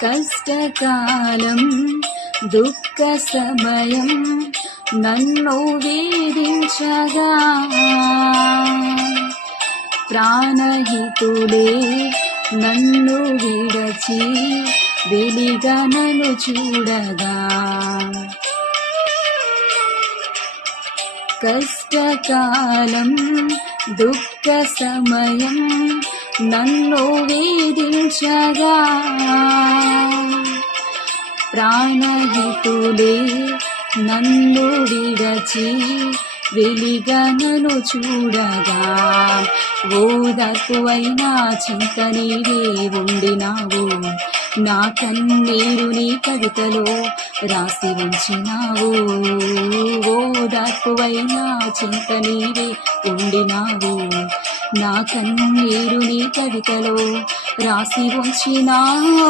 కష్టకాలం దుఃఖ సమయం నన్ను వేధించగా ప్రాణహితులే నన్ను విడచి వెలిగా నన్ను చూడగా కష్టకాలం దుఃఖ సమయం నన్ను వేధించగా ప్రాణహితులే నన్ను విడచి వెలిగా నన్ను చూడగా ఓదార్పువైనా చింత నీవే ఉండినావు నా కన్నీరు నీ కవితలో రాసి ఉంచినావు ఓదార్పువైనా చింత నీవే ఉండినావు నా కన్నీరు నీ కవితలో రాసి ఉంచినావు